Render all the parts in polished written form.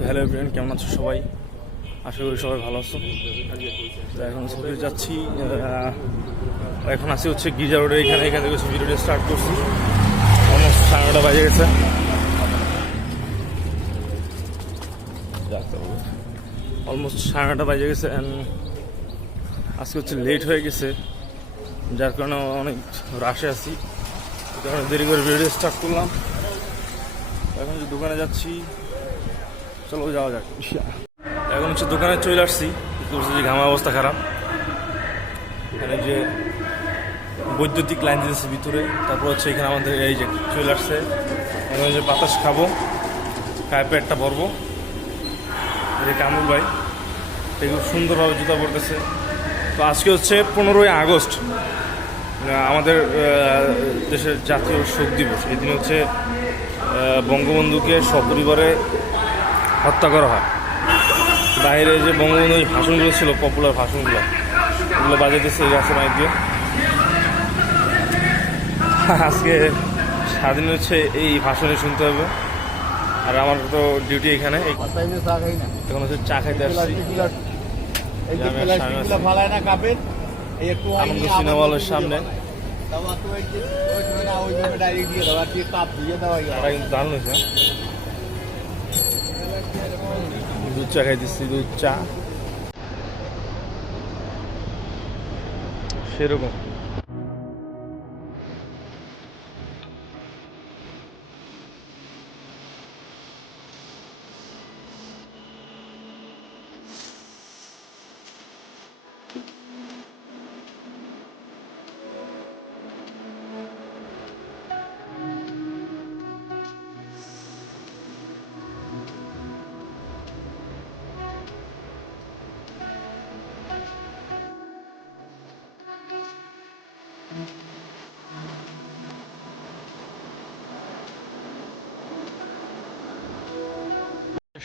Hello everyone, কেমন আছো সবাই? আশা করি সবাই ভালো আছো। তো এখন সফরে যাচ্ছি। এখন আসি হচ্ছে গির্জা রোডে। এখান থেকে ভিডিওটা স্টার্ট করছি। অলমোস্ট 9:30 বাজে গেছে। অলমোস্ট 9:30 বাজে গেছে। আজকে হচ্ছে লেট হয়ে গেছে, যার কারণে অনেক রাশে আছি। কারণে দেরি করে ভিডিও স্টার্ট করলাম। এখন যে দোকানে যাচ্ছি, চলো যাওয়া যাক। এখন হচ্ছে দোকানে চলে আসছি। যে ঘামা অবস্থা খারাপ, এখানে যে বৈদ্যুতিক লাইন দিতেছে ভিতরে। তারপর হচ্ছে এখানে আমাদের এই যে চলে আসছে, এখন যে বাতাস খাবো, খায় পেটটা ভরবো। এই যে কামরুল ভাই খুব সুন্দরভাবে জুতা পরতেছে। তো আজকে হচ্ছে 15ই আগস্ট, আমাদের দেশের জাতীয় শোক দিবস। এই দিন হচ্ছে বঙ্গবন্ধুকে সপরিবারে হত্যা করা হয়। বাইরে যে বঙ্গবন্ধুর ভাষণগুলো ছিল, পপুলার ভাষণগুলো, ওগুলো বাজাইতেছে এই গাছের মাইক দিয়ে। আজকে স্বাধীন হচ্ছে এই ভাষণে শুনতে হবে। আর আমার তো ডিউটি এখানে। এখন হচ্ছে চা খাইতে আসছি আনন্দ সিনেমা হলের সামনে। দারুণ হয়েছে। দুধ চা খাইতেছি, দুধ চা সেরকম।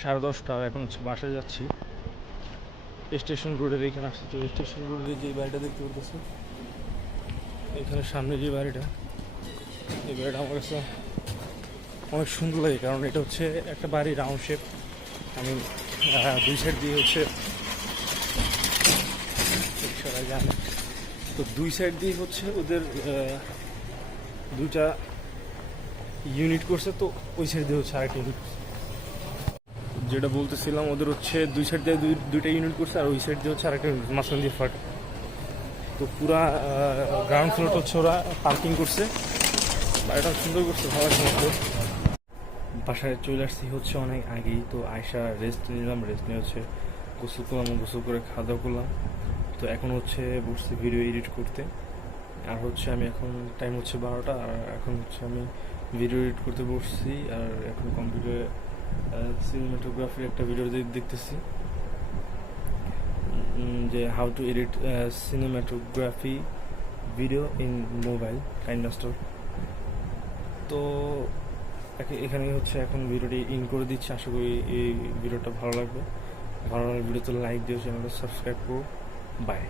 সাড়ে 10টা, এখন হচ্ছে বাসায় যাচ্ছি। স্টেশন রোডের এখানে আসছে। তো স্টেশন রোডের যে বাড়িটা দেখতে পাচ্ছি, এখানে সামনে যে বাড়িটা, এই বাড়িটা আমার কাছে অনেক সুন্দর লাগে। কারণ এটা হচ্ছে একটা বাড়ি রাউন্ড শেপ। আমি দুই সাইড দিয়ে হচ্ছে, তো দুই সাইড দিয়ে হচ্ছে ওদের দুইটা ইউনিট করছে। তো ওই সাইড দিয়ে হচ্ছে আরেকটা ইউনিট। যেটা বলতেছিলাম, ওদের হচ্ছে দুই সাইড দিয়ে দুইটা ইউনিট করছে, আর ওই সাইড দিয়ে হচ্ছে আরেকটা ইউনিট, মাঝখান দিয়ে ফাটে। তো পুরা গ্রাউন্ড ফ্লোরটা হচ্ছে ওরা পার্কিং করছে। বাড়িটা সুন্দর করছে, ভালো লাগছে। বাসায় চলে আসছি হচ্ছে অনেক আগেই। তো আয়সা রেস্ট নিলাম, রেস্ট নিয়ে হচ্ছে গোসল করলাম, গোসল করে খাওয়া দাওয়া করলাম। তো এখন হচ্ছে বসছি ভিডিও এডিট করতে। আর হচ্ছে আমি এখন টাইম হচ্ছে 12টা, আর এখন হচ্ছে আমি ভিডিও এডিট করতে বসছি। আর এখন কম্পিউটারে সিনেমাটোগ্রাফির একটা ভিডিও দেখতেছি, যে how to edit cinematography video in mobile KineMaster. তো এখানে হচ্ছে এখন ভিডিওটি ইন করে দিচ্ছি। আশা করি এই ভিডিওটা ভালো লাগবে। ভালো লাগলে ভিডিওতে লাইক দিও, চ্যানেলটা সাবস্ক্রাইব করো। বাই।